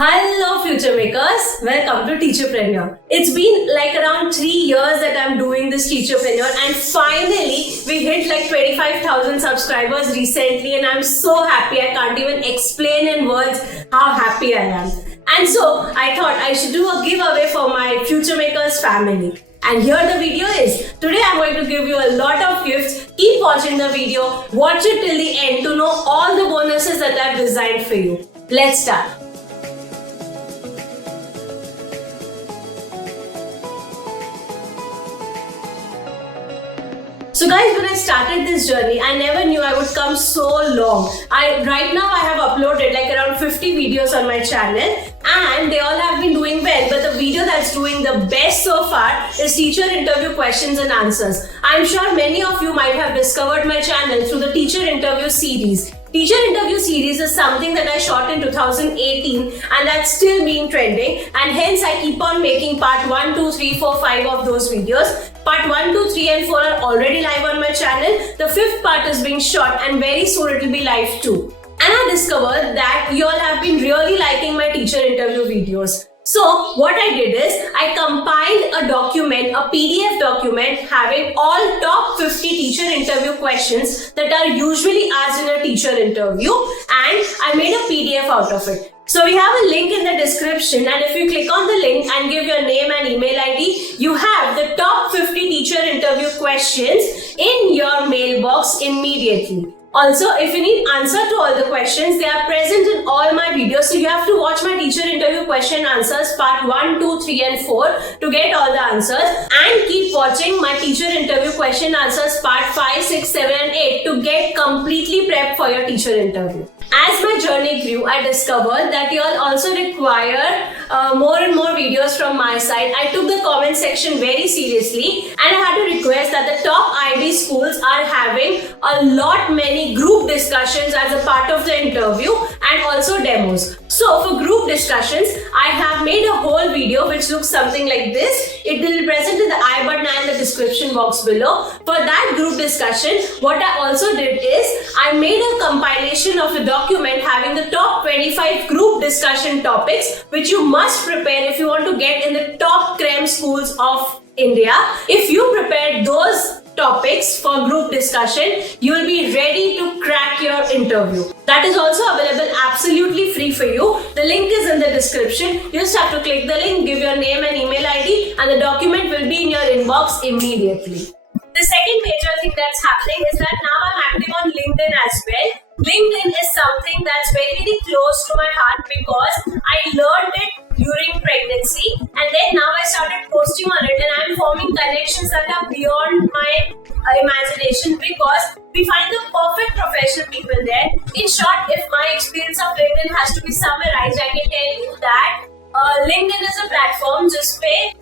Hello future makers, welcome to Teacherpreneur. It's been like around 3 years that I'm doing this Teacherpreneur and finally we hit like 25,000 subscribers recently and I'm so happy. I can't even explain in words how happy I am. And so I thought I should do a giveaway for my Future Makers family. And here the video is. Today I'm going to give you a lot of gifts. Keep watching the video, watch it till the end to know all the bonuses that I've designed for you. Let's start. So guys, when I started this journey, I never knew I would come so long. Right now I have uploaded like around 50 videos on my channel and they all have been doing well, but the video that's doing the best so far is teacher interview questions and answers. I'm sure many of you might have discovered my channel through the teacher interview series. Teacher interview series is something that I shot in 2018 and that's still been trending, and hence I keep on making part 1, 2, 3, 4, 5 of those videos. Part 1, 2, 3 and 4 are already live on my channel. The 5th part is being shot and very soon it will be live too. And I discovered that you all have been really liking my teacher interview videos. So what I did is I compiled a document, a PDF document having all top 50 teacher interview questions that are usually asked in a teacher interview, and I made a PDF out of it. So we have a link in the description, and if you click on the link and give your name and email ID, you have the top 50 teacher interview questions in your mailbox immediately. Also, if you need answer to all the questions, they are present in all my videos. So you have to watch my teacher interview question answers part 1, 2, 3 and 4 to get all the answers, and keep watching my teacher interview question answers part 5, 6, 7 and 8 to get completely prepped for your teacher interview. As my journey grew, I discovered that you all also require more and more videos from my side. I took the comment section very seriously and I had to request that the top IB schools are having a lot many group discussions as a part of the interview and also demos. So for group discussions, I have made a whole video which looks something like this. It will be present in the I button and the description box below. For that group discussion, what I also did is I made a compilation of a document having the top 25 group discussion topics which you must prepare if you want to get in the top creme schools of India. If you prepare those topics for group discussion, you will be ready to crack your interview. That is also available absolutely free for you. The link is in the description. You just have to click the link, give your name and email ID, and the document will be in your inbox immediately. The second major thing that's happening is that now I'm active on LinkedIn as well. LinkedIn is something that's very, very close to my heart because I learned it during pregnancy and then now I started posting on it, and I'm forming connections that are beyond my imagination because we find the perfect professional people there. In short, if my experience of LinkedIn has to be summarized, I can tell you that LinkedIn is a platform. Just pay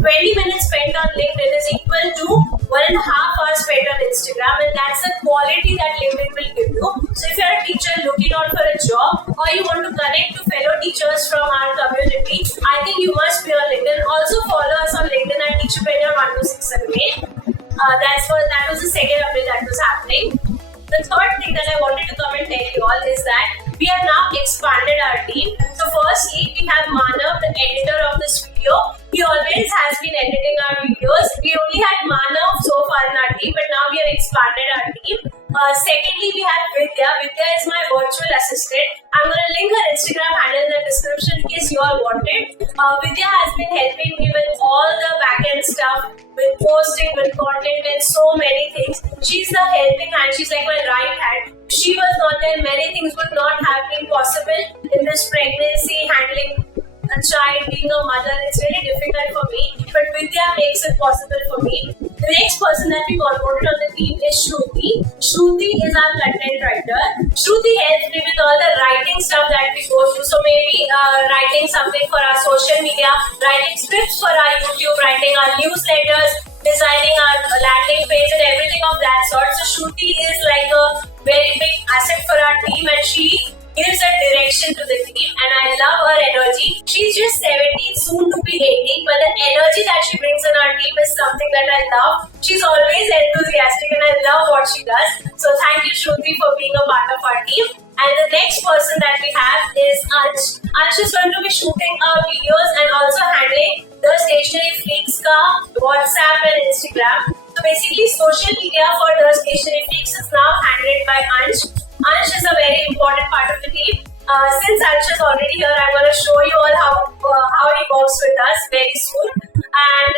20 minutes spent on LinkedIn is equal to 1.5 hours spent on Instagram, and that's the quality that LinkedIn will give you. So if you're a teacher looking out for a job or you want to connect to fellow teachers from our community, I think you must be on LinkedIn. Also follow us on LinkedIn at Teacherpreneur1268. That was the second update that was happening. The third thing that I wanted to come and tell you all is that we have now expanded our team. So firstly, we have Manav, the editor of this video. He always has been editing our videos. We only had Manav so far in our team, but now we have expanded our team. Secondly, we have Vidya. Vidya is my virtual assistant. I'm going to link her Instagram handle in the description in case you all want it. Vidya has been helping me with all the back-end stuff, with posting, with content and so many things. She's the helping hand. She's like my right hand. She was not there, many things would not have been possible in this pregnancy, handling a child, being a mother. It's really difficult for me, but Vidya makes it possible for me. The next person that we onboarded on the team is Shruti. Shruti is our content writer. Shruti helps me with all the writing stuff that we go through. So maybe writing something for our social media, writing scripts for our YouTube, writing our newsletters, designing our landing page and everything of that sort. So Shruti is like a very big asset for our team, and she gives a direction to the team, and I love her energy. She's just 17, soon to be 18, but the energy that she brings in our team is something that I love. She's always enthusiastic and I love what she does. So thank you, Shruti, for being a part of our team. And the next person that we have is Ansh. Ansh is going to be shooting our videos and also handling the Stationery Freaks ka WhatsApp and Instagram. So basically, social media for the Stationery Freaks is now handled by Ansh. Ansh is a very important part of the team. Since Ansh is already here, I'm going to show you all how he works with us very soon. And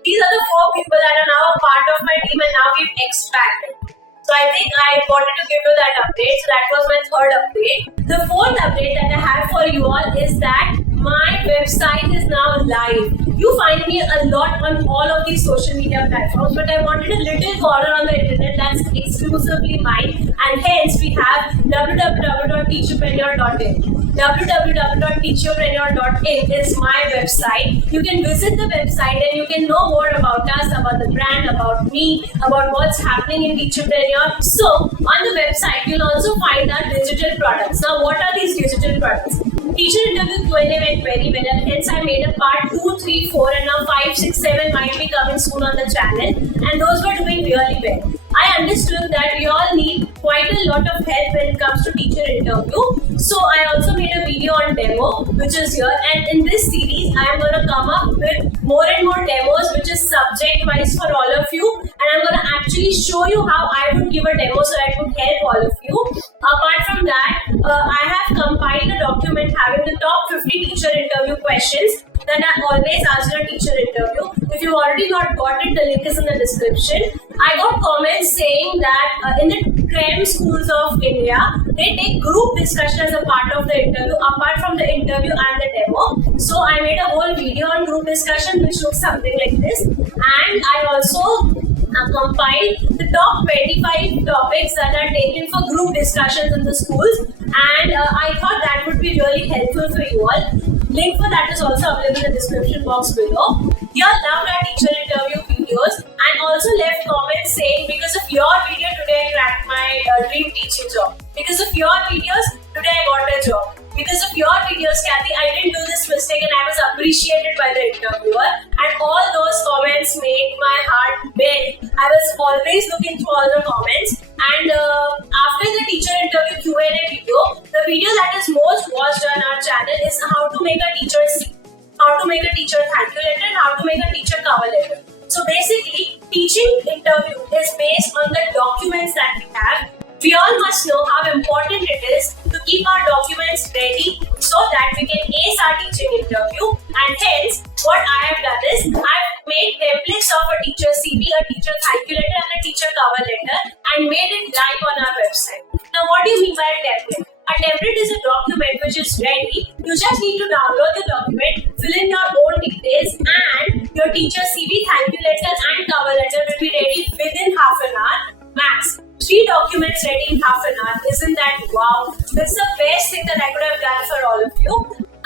these are the 4 people that are now a part of my team, and now we've expanded. So I think I wanted to give you that update. So that was my 3rd update. The 4th update that I have for you all is that my website is now live. You find me a lot on all of these social media platforms, but I wanted a little corner on the internet that's exclusively mine, and hence we have www.teacherpreneur.in. www.teacherpreneur.in is my website. You can visit the website and you can know more about us, about the brand, about me, about what's happening in Teacherpreneur. So on the website, you'll also find our digital products. Now, what are these digital products? Teacher interview Q&A went very well, and hence I made a part 2, 3, 4, and now 5, 6, 7 might be coming soon on the channel, and those were doing really well. I understood that we all need quite a lot of help when it comes to teacher interview, so I also made a video on demo, which is here, and in this series I am going to come up with more and more demos which is subject wise for all of you, and I'm going to actually show you how I would give a demo so that I could help all of you. Apart from that, I have compiled a document having the top 50 teacher interview questions that I always ask in a teacher interview. If you already not got it, the link is in the description. I got comments saying that in the CREM schools of India, they take group discussion as a part of the interview, apart from the interview and the demo. So I made a whole video on group discussion which looks something like this. And I also compiled the top 25 topics that are taken for group discussions in the schools, and I thought that would be really helpful for you all. Link for that is also available in the description box below. You all loved our teacher interview videos and also left comments saying, because of your video today I cracked my dream teaching job. Because of your videos today I got a job. Because of your videos, Kathy, I didn't do this mistake and I was appreciated by the interviewer. And all those comments made my heart melt. I was always looking through all the comments. And after the teacher interview Q&A video, the video that is most watched on our channel is how to make a teacher CV, how to make a teacher thank you letter, and how to make a teacher cover letter. So basically, teaching interview is based on the documents that we have. We all must know how important it is to keep our documents ready so that we can ace our teaching interview, and hence what I have done is I've made templates of a teacher CV, a teacher thank you letter and a teacher cover letter and made it live on our website. Now what do you mean by a template? A template is a document which is ready. You just need to download the document, fill in your own details, and your teacher CV, thank you letter and cover letter will be ready within half an hour max. 3 documents ready in half an hour. Isn't that wow? That's the best thing that I could have done for all of you.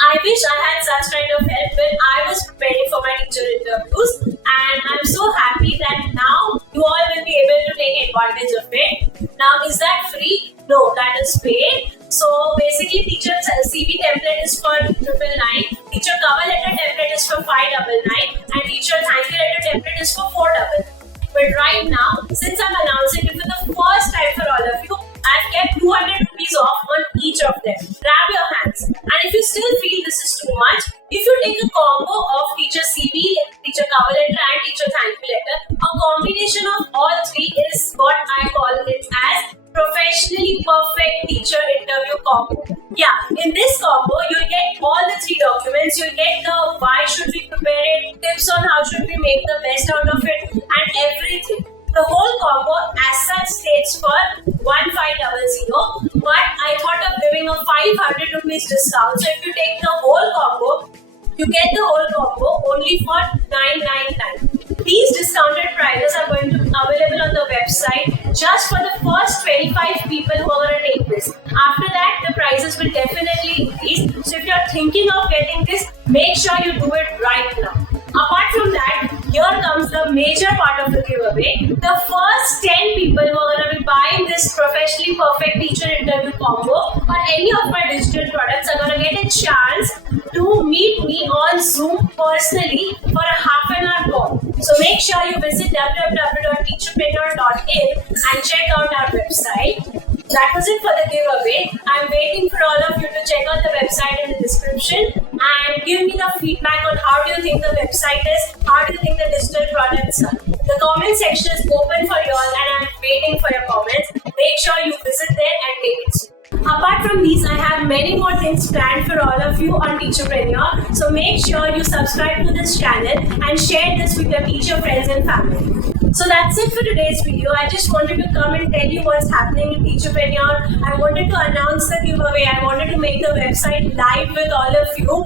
I wish I had such kind of help when I was preparing for my teacher interviews, and I'm so happy that now you all will be able to take advantage of it. Now, is that free? No, that is paid. So basically, teacher CV template is for 999, teacher cover letter template is for 599, and teacher thank you letter template is for 499. But right now, since I'm announcing it for the first time for all of you, I've kept 200 rupees off on each of them. Grab your hands. And if you still feel this is too much, if you take a combo of teacher CV, teacher cover letter and teacher thank you letter, a combination of all 3 is what I call it as professionally perfect teacher interview combo. Yeah, in this combo, you'll get all the 3 documents. You'll get the why should we prepare it, tips on how should we make the best out of it, and everything. The whole combo as such states for 1500, but I thought of giving a 500 rupees discount. So if you take the whole combo, you get the whole combo only for 999. These discounted prices are going to be available on the website just for the first 25 people who are going to take this. After that, the prices will definitely increase. So if you are thinking of getting this, make sure you do it right now. Apart from that, here comes the major part of the giveaway. The first 10 people who are going to be buying this professionally perfect teacher interview combo or any of my digital products are going to get a chance to meet me on Zoom personally for a half an hour call. So make sure you visit www.teacherpreneur.in and check out our website. That was it for the giveaway. I'm waiting for all of you to check out the website in the description and give me the feedback on how do you think the website is, how do you think the digital products are. The comment section is open for you all and I'm waiting for your comments. Make sure you visit there and take it soon. Apart from these, I have many more things planned for all of you on Teacherpreneur. So make sure you subscribe to this channel and share this with your teacher friends and family. So that's it for today's video. I just wanted to come and tell you what's happening in Teacherpreneur. I wanted to announce the giveaway. I wanted to make the website live with all of you.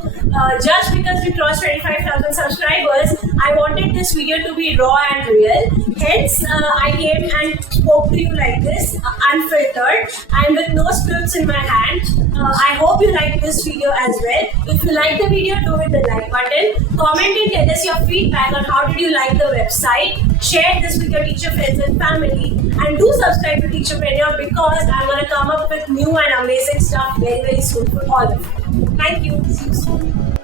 Just because we crossed 25,000 subscribers, I wanted this video to be raw and real. Hence, I came and spoke to you like this, unfiltered and with no scripts in my hand. I hope you like this video as well. If you like the video, do hit the like button. Comment and tell us your feedback on how did you like the website. Share this with your teacher friends and family. And do subscribe to Teacherpreneur because I'm going to come up with new and amazing stuff very, very soon for all of you. Thank you. See you soon.